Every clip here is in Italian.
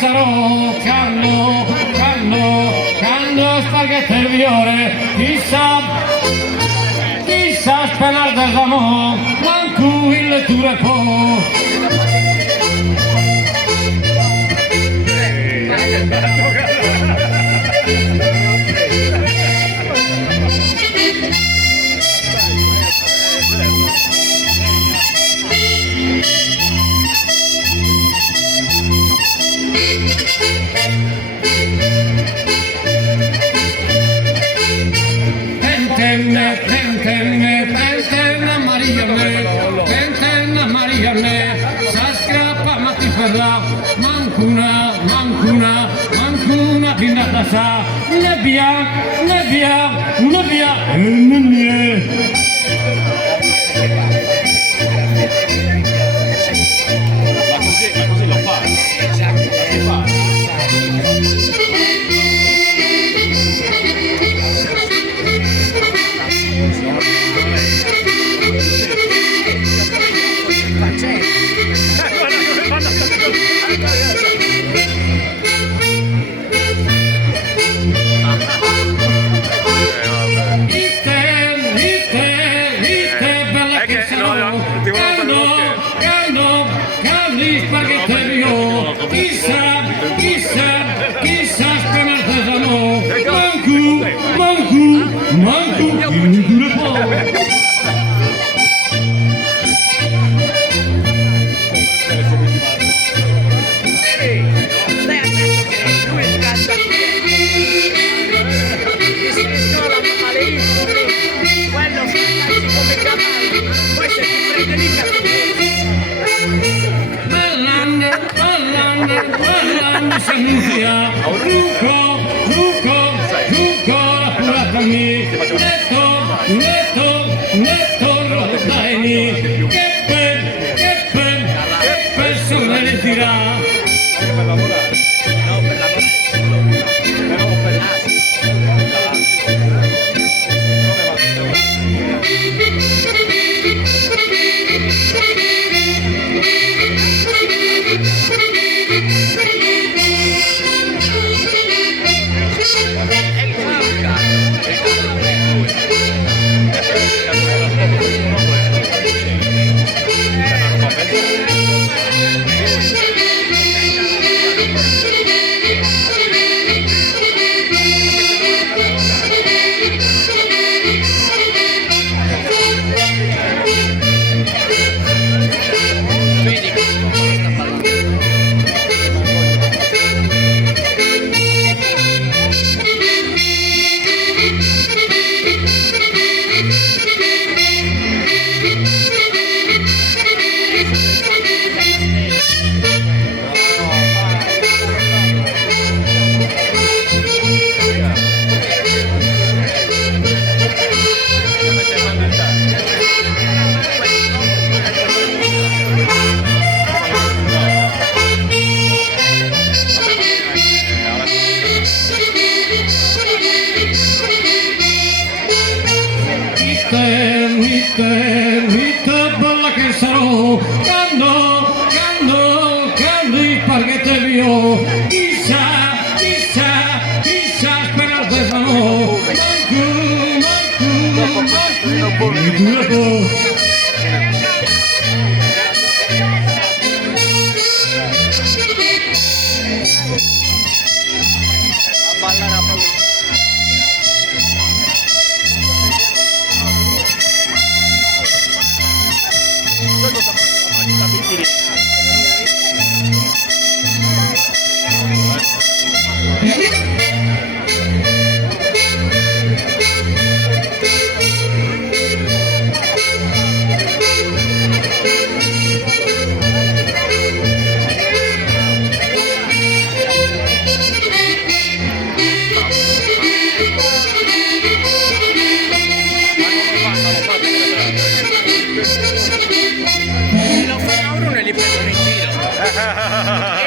sarò, cando spaghetti e viore, chissà spenar del amor, manco il letture po'. Maria me, sa scrappa ma ti farà, mancuna, pinata sa, nebbia, e non è. Ma così lo fa. Chissà spenar del amor, manco, il letture po'. Ruco, la pura fammi, netto, dai, che per sono le tirà. Per lavorare, no, per lavorare, però per Vita bella che sarò, cando i spaghetti vio, chissà sperar del amor, manco, il letture po'.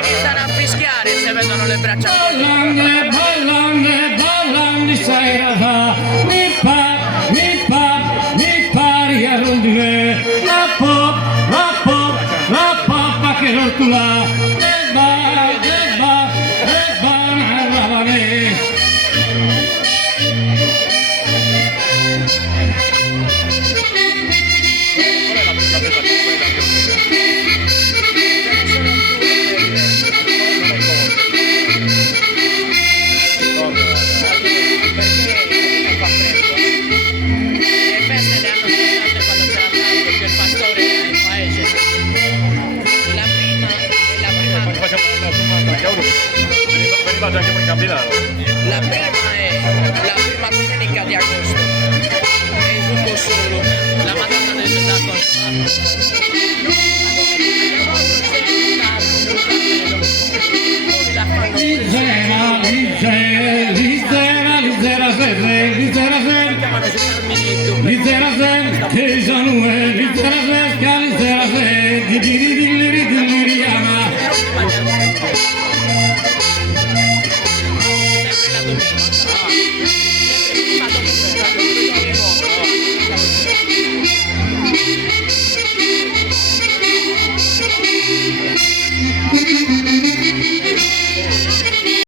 Iniziano a fischiare se vedono le braccia. Ballando, sei rata, mi pari a rondine, la poppa che rotula, debba, Venivate anche voi in Campilano? La prima domenica di agosto. E giusto solo. La Madonna del Spettacolo. Lizera, Lizera, Lizera, Lizera, Lizera, Lizera, che sono Lizera, Lizera, Lizera,